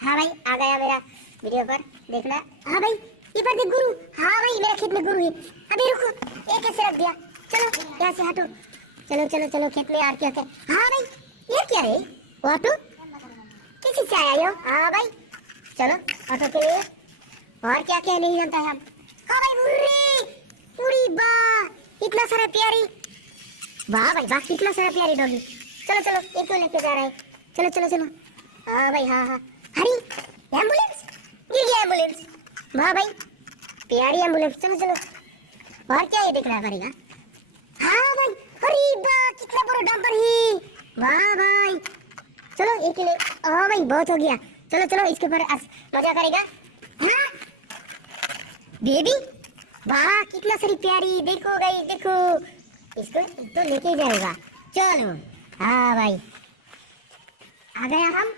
हाँ भाई आ गया मेरा वीडियो पर देखना। हाँ भाई ये पर देख गुरु। हाँ भाई मेरे खेत में गुरु है। अभी रुको ये कैसे रख दिया। चलो यहाँ से हटो। चलो चलो चलो खेत में यार क्या कर। हाँ भाई ये क्या है ऑटो किसी से आया यो। हाँ भाई चलो ऑटो के लिए और क्या क्या नहीं जानता है हम। हाँ भाई मुर्री पूरी वाह इतना सारा प्यारी। वाह भाई वाह कितना सारा प्यारी डॉगी। चलो चलो एक को लेके जा रहा है। चलो चलो चलो। हाँ भाई हाँ हाँ। हरी एम्बुलेंस गिर गया एम्बुलेंस। वाह भाई प्यारी एम्बुलेंस। चलो चलो और क्या ये देखना पड़ेगा। हाँ भाई अरे वाह कितना बड़ा डंपर है। वाह भाई चलो एक ले। हाँ भाई बहुत हो गया। चलो चलो इसके ऊपर मजा करेगा। हाँ बेबी वाह कितना सारी प्यारी। देखो गई देखो इसको तो लेके जाएगा। चलो हाँ भाई आ गया हम।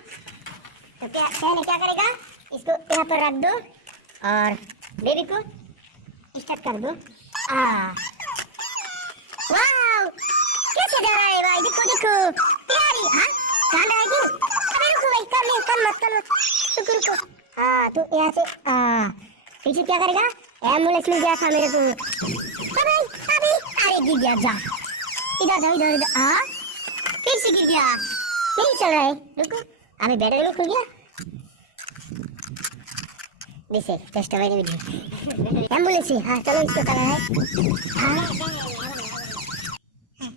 तो क्या पहले क्या करेगा इसको यहाँ पर रख दो और बेबी को स्टार्ट कर दो। वाह कैसे जा रहा है भाई देखो देखो प्यारी। हाँ कहाँ आएगी। अरे रुको भाई कर मत रुको रुको। हाँ तो यहाँ से पीछे क्या करेगा एम्बुलेंस मिल गया था मेरे को। अरे अभी अरे गिर गया जा इधर जाओ इधर इधर। हाँ फिर से गिर गया फिर चल रहा है। रुको अभी बैटरी नहीं खुल गया। दिसे टेस्ट हमारी वीडियो एम्बुलेंस है। हाँ चलो इसको चला है। हाँ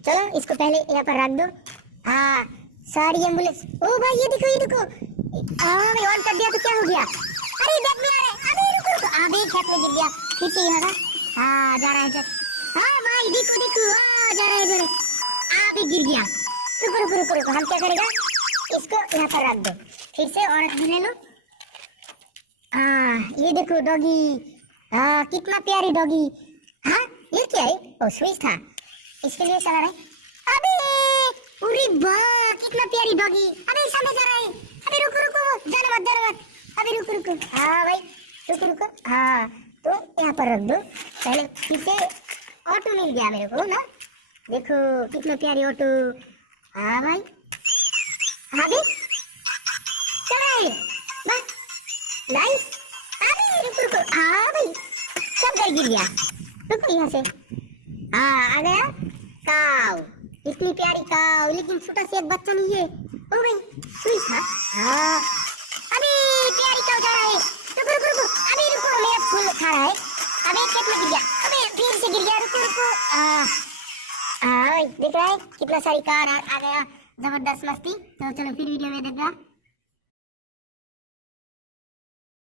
चलो इसको पहले यहाँ पर रख दो। हाँ सारी एम्बुलेंस। ओ भाई ये देखो। हाँ भाई ऑन कर दिया तो क्या हो गया। अरे बैक में आ रहा है। अबे रुको अबे खेत में गिर गया फिर से यहाँ का। हाँ जा रहा है जब। हाँ भाई देखो जा रहा है जोरे। अबे गिर गया। रुको हम क्या करेगा इसको यहाँ पर रख दो फिर से और ले लो। ये देखो डॉगी। हाँ कितना प्यारी डॉगी। हाँ ये क्या है ओ स्विच था इसके लिए चला रहा है। अबे अरे वाह कितना प्यारी डॉगी। अबे सामने जा रहा है। अबे रुको जाना मत। अबे रुको। हाँ भाई रुको। हाँ तो यहाँ पर रख दो पहले। फिर से ऑटो मिल गया मेरे को ना। देखो कितना प्यारी ऑटो। हाँ भाई हाँ भी चल रहा है बस नाइस। अबे रुको। हाँ भाई सब घर गिर गया। रुको यहाँ से। हाँ आ गया काऊ इतनी प्यारी काऊ लेकिन छोटा सा एक बच्चा नहीं है। ओ भाई स्विच था। हाँ अबे प्यारी काऊ जा रहा है। रुको अबे रुको मेरा फूल खा रहा है। अबे खेत में गिर गया। अबे फिर से गिर गया। रुको हाँ देख रहा है कितना सारी कार आ गया जबरदस्त मस्ती। तो चलो फिर वीडियो में देखना।